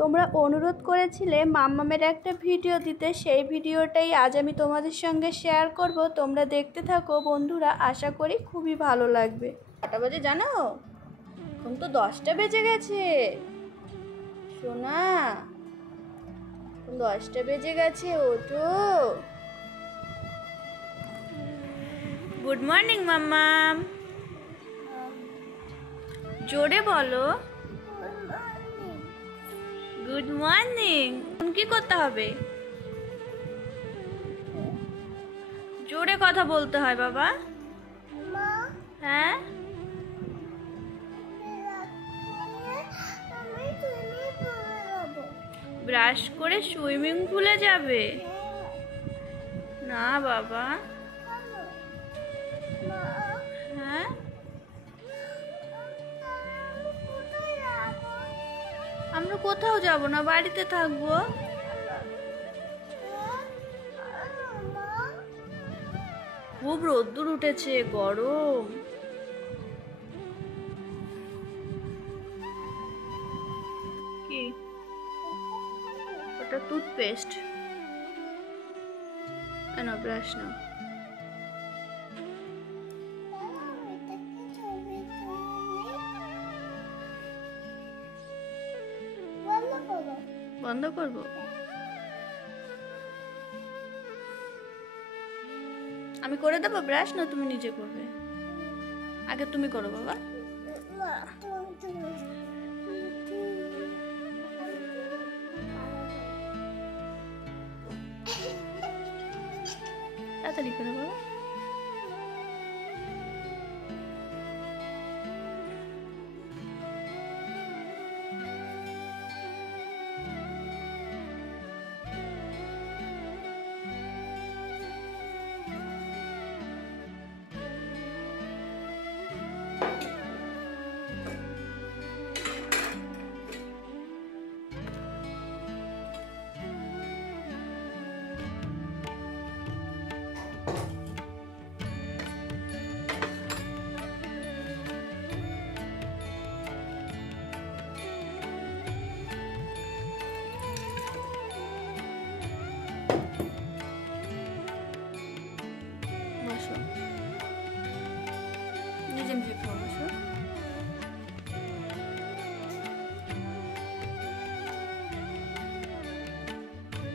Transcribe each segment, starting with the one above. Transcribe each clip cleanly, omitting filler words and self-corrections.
তোমরা অনুরোধ করেছিলে মাম্মামের একটা ভিডিও দিতে, সেই ভিডিওটাই আজ আমি তোমাদের সঙ্গে শেয়ার করব। তোমরা দেখতে থাকো বন্ধুরা, আশা করি খুবই ভালো লাগবে। কটা বাজে জানো? এখন তো 10টা বেজে গেছে সোনা, 10টা বেজে গেছে, ওঠো। গুড মর্নিং মাম্মাম, জোরে বলো গুড মর্নিং। কি করতে হবে? জোরে কথা বলতে হয় বাবা। হ্যাঁ, ব্রাশ করে সুইমিং পুলে যাবে? না বাবা। হ্যাঁ, আমরা কোথাও যাব না, বাড়িতে থাকবো। খুব রোদ্দুর উঠেছে, গরম। কি ওটা? টুথপেস্ট? না, ব্রাশ না। বন্ধ করব? আমি করে দেবো ব্রাশ, না তুমি নিজে করবে? আগে তুমি করো বাবা। তাড়াতাড়ি করে বাবা। নিজে নিজে খাও, বসো।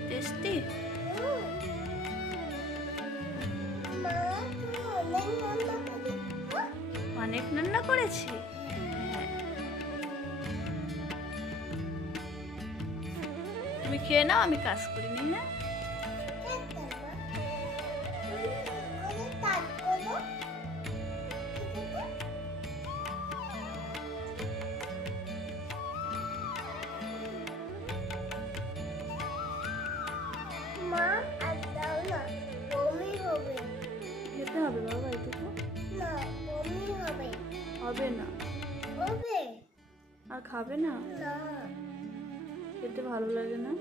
টেস্টি? অনেক রান্না করেছি। তুমি খেয়ে নাও, আমি কাজ করিনি। হ্যাঁ, খেতে হবে বাবা, এটুকু হবে না। আর খাবে না? খেতে ভালো লাগে না?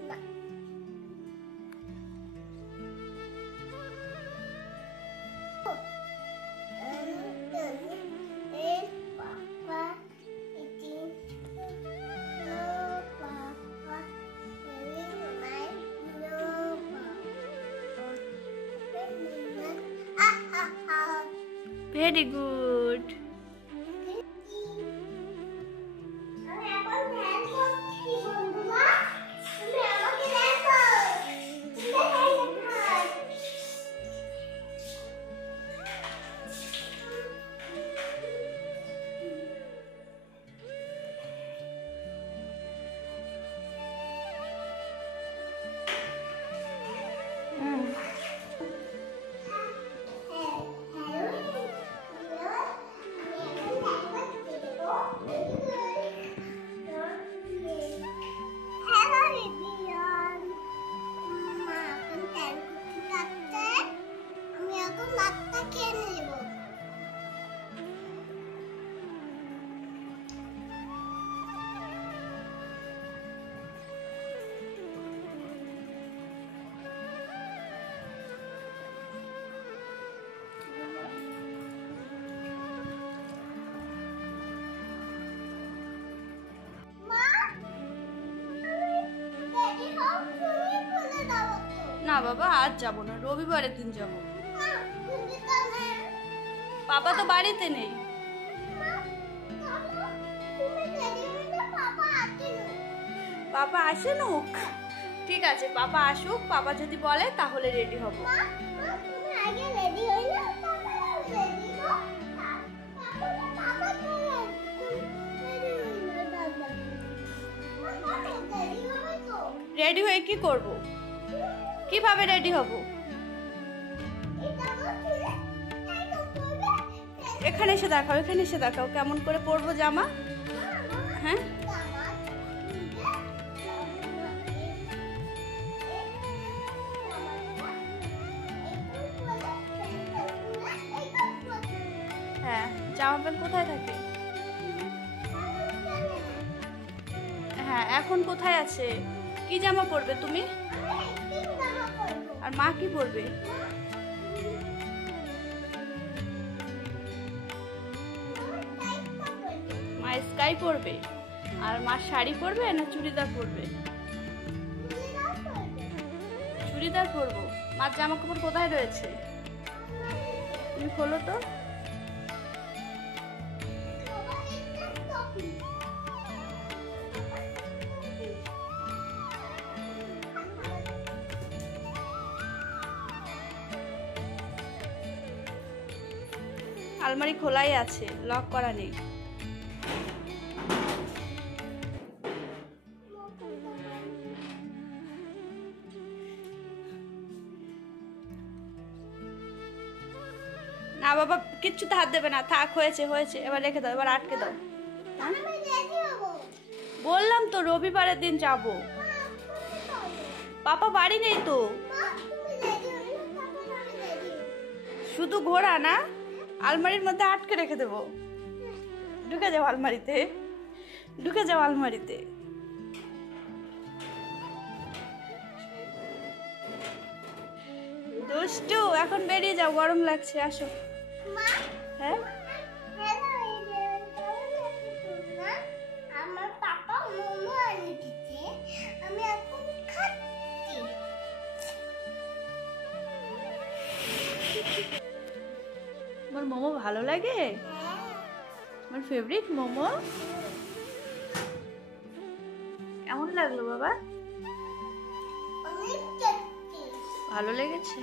Very good. না বাবা, আজ যাব না, রবিবারের দিন যাব। পাপা তো বাড়িতে নেই। পাপা আসুক, ঠিক আছে, পাপা আসুক, পাপা যদি বলে তাহলে রেডি হব। রেডি হয়ে কি করব? কিভাবে রেডি হব? এখানে এসে দেখাও, এখানে এসে দেখাও কেমন করে পরবো জামা। হ্যাঁ, হ্যাঁ, জামা প্যান্ট কোথায় থাকে? হ্যাঁ, এখন কোথায় আছে? কি জামা পরবে তুমি? আর মা কি পরবে? মা স্কাই পরবে। আর মা শাড়ি পরবে না চুড়িদার পরবে? চুড়িদার পরবো। মার জামা কাপড় কোথায় রয়েছে? তুমি খোলো তো। আলমারি খোলাই আছে, লক করা নেই। না বাবা, কিচ্ছুতে হাত দেবে না, থাক, হয়েছে হয়েছে, এবার রেখে দাও, এবার আটকে দাও। বললাম তো রবিবারের দিন যাব। পাপা বাড়ি নেই তো। শুধু ঘোড়া না, আলমারির মধ্যে আটকে রেখে দেবো। ঢুকে যাও আলমারিতে, ঢুকে যাও আলমারিতে। দুষ্টু, এখন বেরিয়ে যাও, গরম লাগছে, আসো। হ্যাঁ, আমার পাপা মোমো এনে দিচ্ছে, আমি এখন খাচ্ছি। তোমার মোমো ভালো লাগে? আমার ফেভারিট মোমো। কেমন লাগলো বাবা? অনেক টেস্টি। ভালো লেগেছে?